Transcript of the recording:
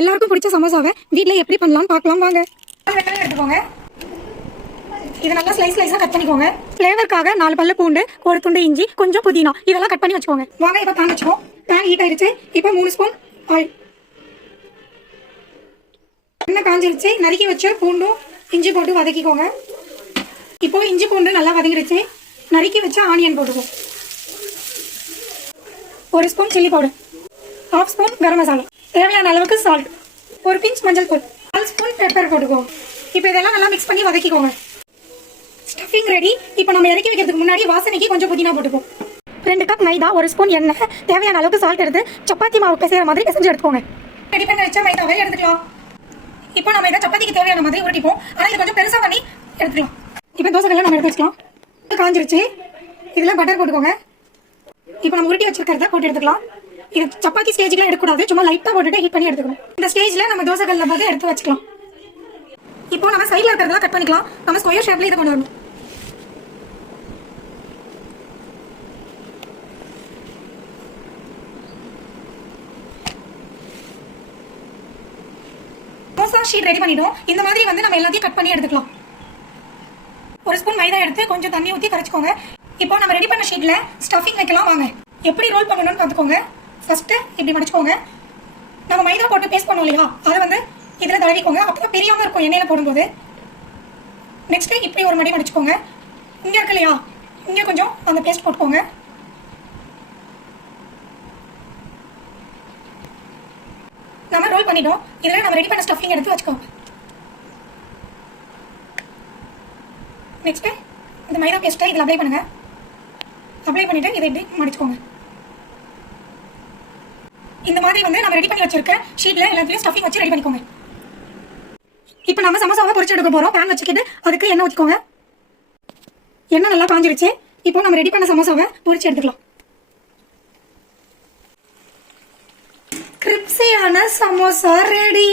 எல்லாருக்கும் பிடிச்ச சமோசாவை வீட்டில் எப்படி பண்ணலாம்னு பார்க்கலாம் வாங்க. வெங்காயம் எடுத்துக்கோங்க. இதை நல்லா ஸ்லைஸாக கட் பண்ணிக்கோங்க. ஃப்ளேவருக்காக 4 பல்லு பூண்டு, ஒரு துண்டு இஞ்சி, கொஞ்சம் புதினா இதெல்லாம் கட் பண்ணி வச்சுக்கோங்க. வாங்க இப்போ பேன் வச்சுக்கோம். பேன் ஹீட் ஆயிடுச்சு. இப்போ 3 ஸ்பூன் ஆயில். எண்ணெய் காஞ்சிருச்சு. நறுக்கி வச்ச பூண்டும் இஞ்சி போட்டு வதக்கிக்கோங்க. இப்போ இஞ்சி பூண்டு நல்லா வதங்கிடுச்சு. நறுக்கி வச்ச ஆனியன் போட்டுக்கோங்க. 1 spoon chilli powder, 1/2 spoon garam masala, தேவையான அளவுக்கு சால்ட், 1 பிஞ்ச் மஞ்சள் தூள், 1 ஸ்பூன் பெப்பர் போட்டுக்கோங்க. இப்போ இதெல்லாம் நல்லா மிக்ஸ் பண்ணி வதக்கிக்கோங்க. Stuffing ready. இப்போ நம்ம இறக்கி வைக்கிறதுக்கு முன்னாடி வாசனைக்கு கொஞ்சம் புதினா போட்டுப்போம். 2 கப் மைதா, 1 ஸ்பூன் எண்ணெய், தேவையான அளவுக்கு சால்ட் எடுத்து சப்பாத்தி மாவு பிசைகிற மாதிரி பிசைஞ்சு எடுத்துக்கோங்க. ரெடி பண்ணி வச்ச மைதாவை எடுத்துக்கலாம். இப்போ நம்ம இதை சப்பாத்திக்கு தேவையான மாதிரி உருட்டிப்போம். ஆனால் இது கொஞ்சம் பெருசாக பண்ணி எடுத்துக்கலாம். இப்போ தோசைக்கெல்லாம் நம்ம எடுத்து வச்சுக்கலாம். காஞ்சிருச்சு. இதில் பட்டர் போட்டுக்கோங்க. இப்போ நம்ம உருட்டி வச்சிருக்கிறத போட்டு எடுத்துக்கலாம். இது சப்பாத்தி ஸ்டேஜ்லாம் எடுக்கக்கூடாது. சும்மா லைட்டாக போட்டுட்டு ஹீட் பண்ணி எடுத்துக்கணும். இந்த ஸ்டேஜில் நம்ம தோசைக்கல்ல போட்டு எடுத்து வச்சுக்கலாம். இப்போ நம்ம சைடில் இருக்கிறதெல்லாம் கட் பண்ணிக்கலாம். நம்ம ஸ்கொயர் ஷேப்ல இதை கொண்டு வரணும். தோசை ஷீட் ரெடி பண்ணிட்டோம். இந்த மாதிரி வந்து நம்ம எல்லாத்தையும் கட் பண்ணி எடுத்துக்கலாம். 1 ஸ்பூன் மைதா எடுத்து கொஞ்சம் தண்ணி ஊற்றி கரைச்சிக்கோங்க. இப்போ நம்ம ரெடி பண்ண ஷீட்ல ஸ்டஃபிங் வைக்கலாம் வாங்க. எப்படி ரோல் பண்ணணும்னு பார்த்துக்கோங்க. ஃபர்ஸ்ட் இப்படி மடிச்சுக்கோங்க. நம்ம மைதா போட்டு பேஸ்ட் பண்ணோம் இல்லையா, அதை வந்து இதில் தடவிக்கோங்க. அப்போ பெரியாமல் இருக்கும் எண்ணெயில் போடும்போது. நெக்ஸ்ட் இப்படி ஒரு மடி மடிச்சுக்கோங்க. இங்கே இருக்கு இல்லையா, இங்கே கொஞ்சம் அந்த பேஸ்ட் போட்டுக்கோங்க. நம்ம ரோல் பண்ணிட்டோம். இதில் நம்ம ரெடி பண்ண ஸ்டஃபிங் எடுத்து வச்சுக்கோங்க. நெக்ஸ்ட் இந்த மைதா பேஸ்ட்டை இதில் அப்ளை பண்ணுங்க. அப்ளை பண்ணிட்டு இதை இப்படி மடிச்சுக்கோங்க. இந்த மாதிரி வந்து நம்ம ரெடி பண்ணி வச்சிருக்க ஷீட்ல எல்லாத்தையும் ஸ்டஃபிங் வச்சு ரெடி பண்ணிக்கோங்க. இப்போ நம்ம சமோசாவை பொரிச்சு எடுக்க போறோம். பேன் வச்சுக்கிட்டு அதுக்கு எண்ணெய் ஊற்றிக்கோங்க. எண்ணெய் நல்லா காஞ்சிருச்சு. இப்போ நம்ம ரெடி பண்ண சமோசாவை பொரிச்சு எடுத்துக்கலாம். கிரிப்ஸியான சமோசா ரெடி.